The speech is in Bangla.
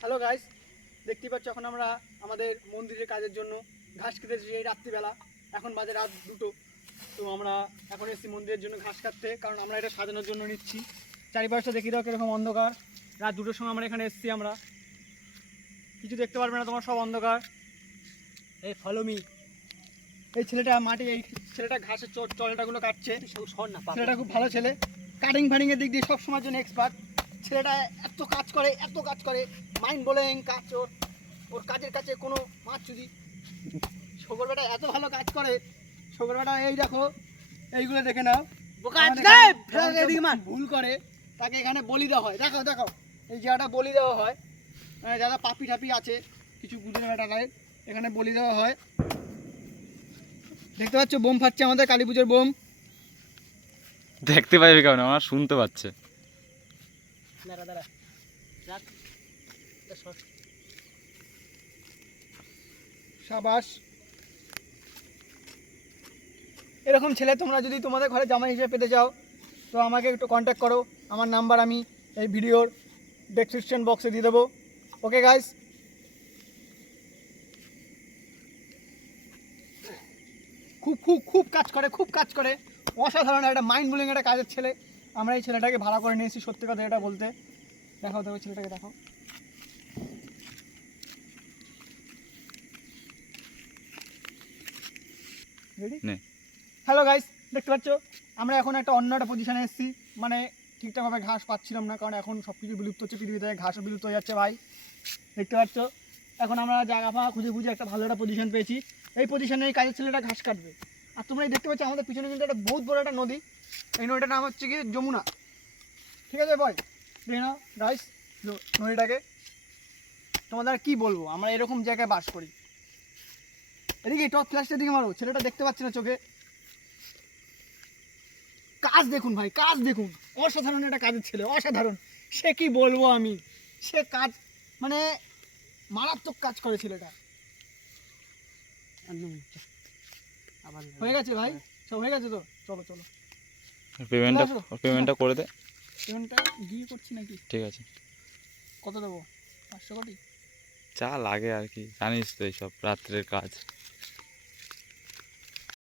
হ্যালো গাইস, দেখতেই পাচ্ছ এখন আমরা আমাদের মন্দিরের কাজের জন্য ঘাস কেটেছি এই রাত্রিবেলা। এখন বাজে রাত 2টো। তো আমরা এখন এসেছি মন্দিরের জন্য ঘাস কাটতে, কারণ আমরা এটা সাজানোর জন্য নিচ্ছি। চারিপাশটা দেখি দাও কিরকম অন্ধকার। রাত 2টোর সময় আমরা এখানে এসেছি, আমরা কিছু দেখতে পারবে না, তোমার সব অন্ধকার। এই ফলো মি। এই ছেলেটা মাটি, এই ছেলেটা ঘাসের চলটাগুলো কাটছে। ছেলেটা খুব ভালো ছেলে, কাটিং ফাটিংয়ের দিক দিয়ে সবসময়ের জন্য এক্সপার্ট। ছেলেটা এত কাজ করে মাইন্ড ব্লোয়িং কাজ। ওর কাজের কাছে কোনো মাছ চুদি। শোকর বেটা এত ভালো কাজ করে। শোকর বেটা এই দেখো, এইগুলো দেখে নাও। ভুল করে তাকে এখানে বলি দেওয়া হয়। দেখো দেখো, এই জায়গাটা বলি দেওয়া হয়, মানে যারা পাপি টাপি আছে কিছু গুজরে বেটারায় এখানে বলি দেওয়া হয়। দেখতে পাচ্ছ বোম ফাটছে, আমাদের কালী পুজোর বোম। দেখতে পাইবে কেমন, আমার শুনতে পাচ্ছে। সাবাস। এরকম ছেলে তোমরা যদি তোমাদের ঘরে জামাই হিসেবে পেতে চাও তো আমাকে একটু কন্ট্যাক্ট করো। আমার নাম্বার আমি এই ভিডিওর ডেসক্রিপশন বক্সে দিয়ে দেবো। ওকে গাইস, খুব খুব খুব কাজ করে অসাধারণ একটা মাইন্ড ব্লোয়িং একটা কাজের ছেলে। আমরা এই ছেলেটাকে ভাড়া করে নিয়েছি, সত্যি কথা এটা বলতে। দেখাও দেখো ছেলেটাকে, দেখো। রেডি? হ্যালো গাইস, দেখতে পাচ্ছ আমরা এখন অন্য একটা পজিশনে এসেছি। মানে ঠিকঠাকভাবে ঘাস পাচ্ছিলাম না, কারণ এখন সব কিছু বিলুপ্ত হচ্ছে পৃথিবীতে, ঘাসও বিলুপ্ত হয়ে যাচ্ছে ভাই। দেখতে পাচ্ছ এখন আমরা জায়গা ফাঁকা খুঁজে একটা ভালো একটা পজিশন পেয়েছি। এই পজিশনে এই কাজের ছেলেটা ঘাস কাটবে। আর তোমরা দেখতে পাচ্ছ আমাদের পিছনে কিন্তু একটা বহুত বড় একটা নদী। এই নদীটার নাম হচ্ছে কি যমুনা। ঠিক আছে ভাই, দেখে নাও গাইস নদীটাকে। তোমাদের কি বলবো, আমরা এরকম জায়গায় বাস করি। এদিকে টপ ফ্ল্যাশটার দিকে মারো, ছেলেটা দেখতে পাচ্ছি না চোখে। কাজ দেখুন ভাই, কাজ দেখুন, অসাধারণ একটা কাজের ছেলে, অসাধারণ। সে কি বলবো আমি, সে কাজ মানে মারাত্মক কাজ করে ছেলেটা। হয়ে গেছে ভাই, সব হয়ে গেছে তো, চলো চলো। পেমেন্টটা করে দে। পেমেন্টটা গিয়ে করছি নাকি? ঠিক আছে, কত দেবো? 500 কোটি? যা লাগে আর কি, জানিস তো এইসব রাত্রের কাজ।